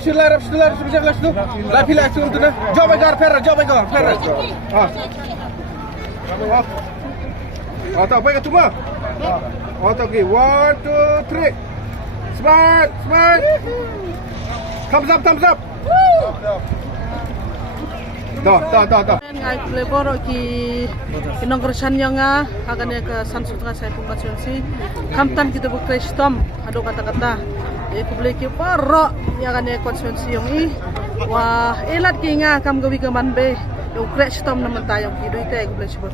La pila action tu na. Jawab agar Ferrer. Tak apa ke cuma. Tak okey. 1 2 3. Smile. Thumbs up. Dah. Ngai leboro ki inauguration yang akan ke Sansut ka saya konstituensi kamtan kita bu Kristom ado kata-kata ku boleh ki paro yang akan konstituensi yang wah elat ki nga kam gawi gaman be yo Kristom naman tayo ki duite ku boleh sebut